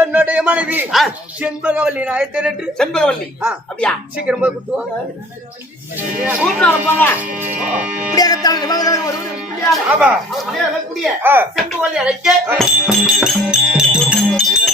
என்னுடைய மனைவி செண்பகவல்லி நாயத்தை நெற்று செண்பகவல்லி அப்படியா சீக்கிரம் போய் குடுத்துவாங்க குடியாக செண்பகவல்லி அழைக்க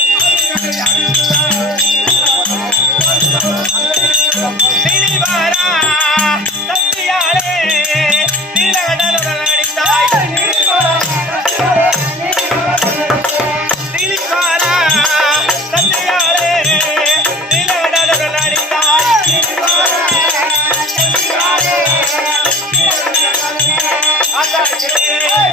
gonna it.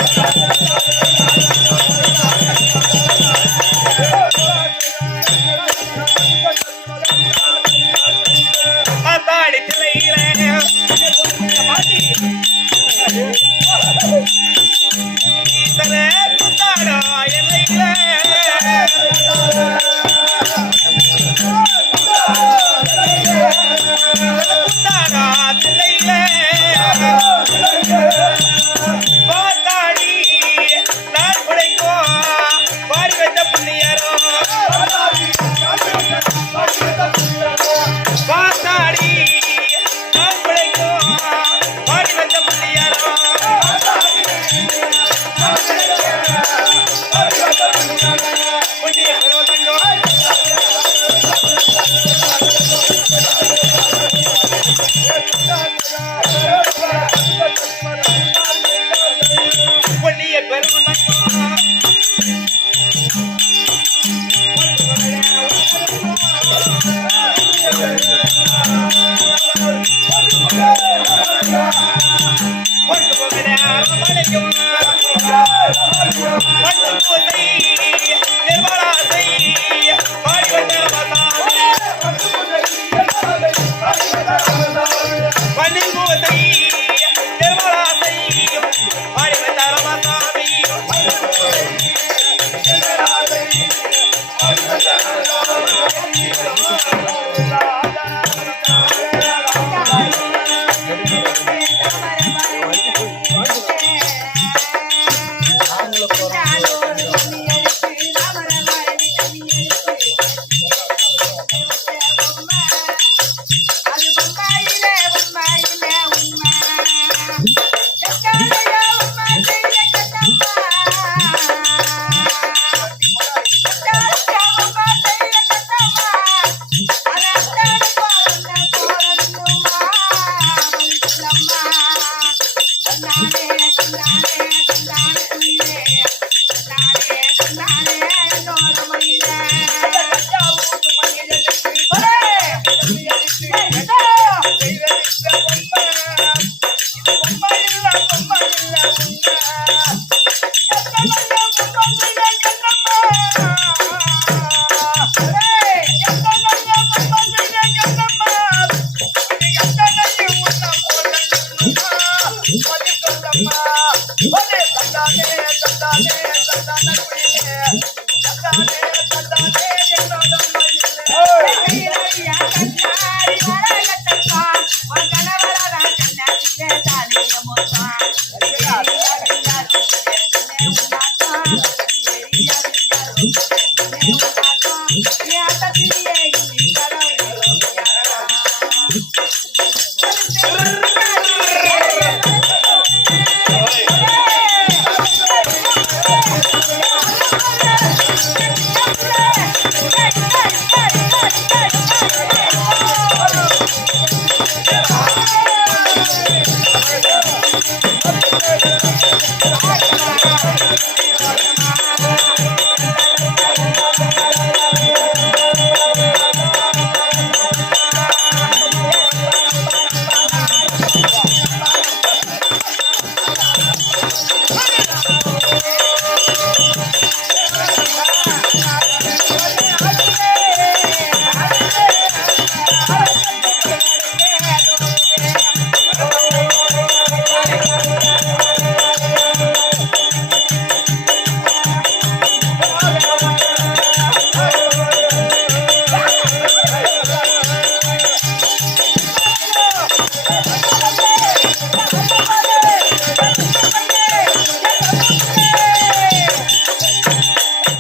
Obrigado por vir.